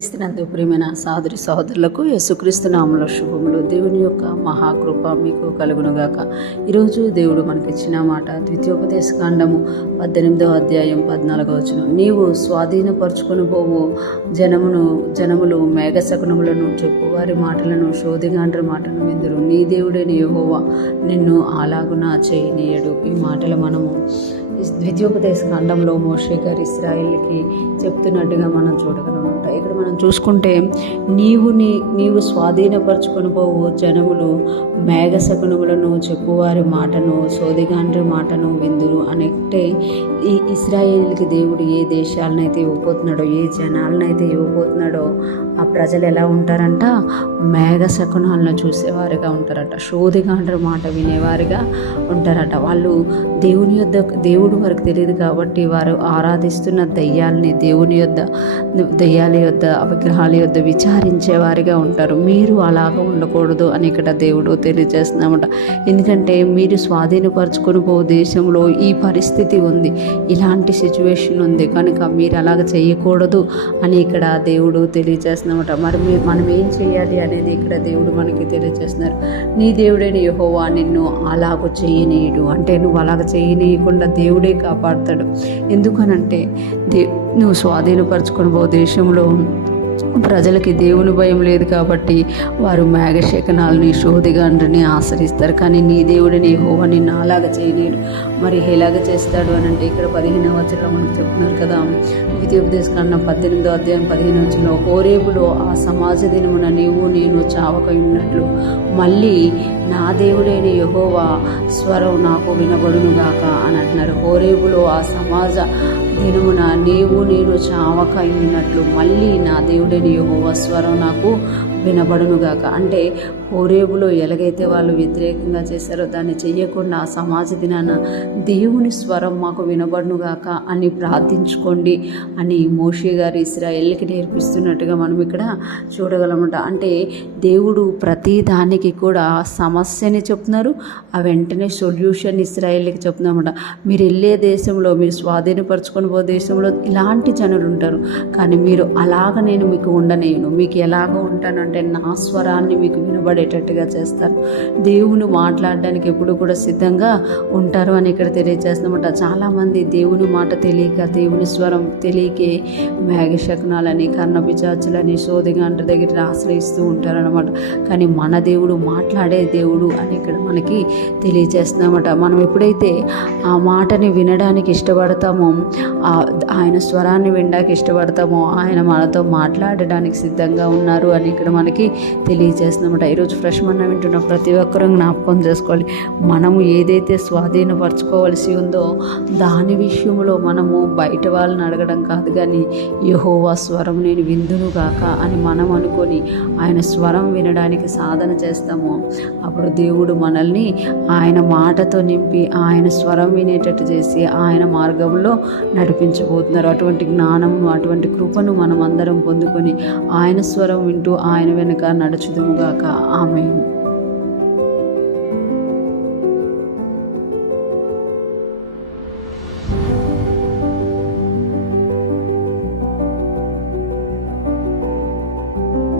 క్రీస్తునందు ప్రియమైన సహోదరి సహోదరులకు యేసుక్రీస్తు నామములో శుభములు. దేవుని యొక్క మహాకృప మీకు కలుగునుగాక. ఈరోజు దేవుడు మనకిచ్చిన మాట ద్వితీయోపదేశకాండము 18వ అధ్యాయం 14వ వచనం. నీవు స్వాధీనపరుచుకొని పోవు జనములు మేఘశకునములను చెప్పు వారి మాటలను శోధిగాండ్రి మాటను విందురు. నీ దేవుడైన యెహోవా నిన్ను అలాగున చేయనీయడు. ఈ మాటలు మనము ద్వితీయోపదేశకాండంలో మోషే గారు ఇశ్రాయేలుకి చెప్తున్నట్టుగా మనం చూడగలమంట. ఇక్కడ మనం చూసుకుంటే నీవు స్వాధీనపరచుకొని పోవు జనములు మేఘశకునములను చెప్పువారి మాటను శోధిగాండ్రి మాటను విందురు అంటే ఈ ఇశ్రాయేలుకి దేవుడు ఏ దేశాలనైతే ఇవ్వబోతున్నాడో, ఏ జనాలనైతే ఇవ్వబోతున్నాడో ఆ ప్రజలు ఎలా ఉంటారంట? మేఘశకునాలను చూసేవారుగా ఉంటారట, శోధిగాండ్రి మాట వినేవారుగా ఉంటారట. వాళ్ళు దేవుడు వారికి తెలియదు కాబట్టి వారు ఆరాధిస్తున్న దెయ్యాలని దెయ్యాల యొద్ద విగ్రహాల యొద్ద విచారించేవారిగా ఉంటారు. మీరు అలాగా ఉండకూడదు అని ఇక్కడ దేవుడు తెలియజేస్తున్నామట. ఎందుకంటే మీరు స్వాధీనపరచుకొని పో దేశంలో ఈ పరిస్థితి ఉంది, ఇలాంటి సిచ్యువేషన్ ఉంది కనుక మీరు అలాగ చేయకూడదు అని ఇక్కడ దేవుడు తెలియజేస్తున్నామట. మరి మనం ఏం చేయాలి అనేది ఇక్కడ దేవుడు మనకి తెలియజేస్తున్నారు. నీ దేవుడైన యెహోవా నిన్ను అలాగ చేయనీయుడు అంటే నువ్వు అలాగ చేయనీయకుండా దేవుడే కాపాడుతాడు. ఎందుకనంటే నువ్వు స్వాధీనపరచుకొని పో దేశంలో ప్రజలకి దేవుని భయం లేదు కాబట్టి వారు మేఘశకనాలని శోధిగాండ్రిని ఆశ్రయిస్తారు. కానీ నీ దేవుడిని యెహోవా నిన్ను అలాగా చేయలేడు. మరి ఎలాగ చేస్తాడు అని అంటే ఇక్కడ 15వ వచనంలో మనకు చెప్తున్నారు కదా, ద్వితీయోపదేశకాండం 18వ అధ్యాయం 15వ వచనంలో, హోరేబులో ఆ సమాజ దినమున నేను చావక ఉన్నట్లు మళ్ళీ నా దేవుడైన యెహోవా స్వరం నాకు వినబడునుగాక అని అంటున్నారు. హోరేబులో ఆ సమాజ దినమున నేను చావక ఉన్నట్లు మళ్ళీ నా దేవుడైన యెహోవా స్వరం నాకు వినబడునుగాక అంటే హోరేబులో ఎలాగైతే వాళ్ళు వ్యతిరేకంగా చేశారో దాన్ని చెయ్యకుండా ఆ సమాజ దినాన దేవుని స్వరం మాకు వినబడునుగాక అని ప్రార్థించుకోండి అని మోషే గారు ఇశ్రాయేలుకి నేర్పిస్తున్నట్టుగా మనం ఇక్కడ చూడగలమట. అంటే దేవుడు ప్రతి దానికి కూడా సమస్యని చెప్తున్నారు, ఆ వెంటనే సొల్యూషన్ ఇశ్రాయేలుకి చెప్తున్నామట. మీరు వెళ్ళే దేశంలో, మీరు స్వాధీనపరచుకొని పో దేశంలో ఇలాంటి జనులు ఉంటారు, కానీ మీరు అలాగ నేను మీకు ఉండనేను. మీకు ఎలాగ ఉంటానంటే నా స్వరాన్ని మీకు వినబడేటట్టుగా చేస్తారు. దేవుని మాట్లాడడానికి ఎప్పుడు కూడా సిద్ధంగా ఉంటారు అని ఇక్కడ తెలియజేస్తామట. చాలామంది దేవుని మాట తెలియక, దేవుని స్వరం తెలియకే మేఘశకునాలని కర్ణపిచాచులని శోధిగాండ్రి దగ్గర ఆశ్రయిస్తూ ఉంటారనమాట. కానీ మన దేవుడు మాట్లాడే దేవుడు అని ఇక్కడ మనకి తెలియజేస్తున్నామట. మనం ఎప్పుడైతే ఆ మాటని వినడానికి ఇష్టపడతామో, ఆయన స్వరాన్ని వినడానికి ఇష్టపడతామో, ఆయన మనతో మాట్లాడడానికి సిద్ధంగా ఉన్నారు అని ఇక్కడ మనకి తెలియజేస్తున్నామట. ఈరోజు ఫ్రెష్ మన్నా వింటున్న ప్రతి ఒక్కరూ జ్ఞాపకం చేసుకోవాలి, మనము ఏదైతే స్వాధీనపరచుకోవాల్సి ఉందో దాని విషయంలో మనము బయట వాళ్ళని అడగడం కాదు, కానీ యెహోవా స్వరం నేను విందును గాక అని మనం అనుకొని ఆయన స్వరం వినడానికి సాధన చేస్తాము. అప్పుడు దేవుడు మనల్ని ఆయన మాటతో నింపి ఆయన స్వరం వినేటట్టు చేసి ఆయన మార్గంలో నడిపించబోతున్నారు. అటువంటి జ్ఞానమును, అటువంటి కృపను మనం అందరం పొందుకొని ఆయన స్వరం వింటూ ఆయన వెనుక నడుచుదుముగాక. ఆమేన్.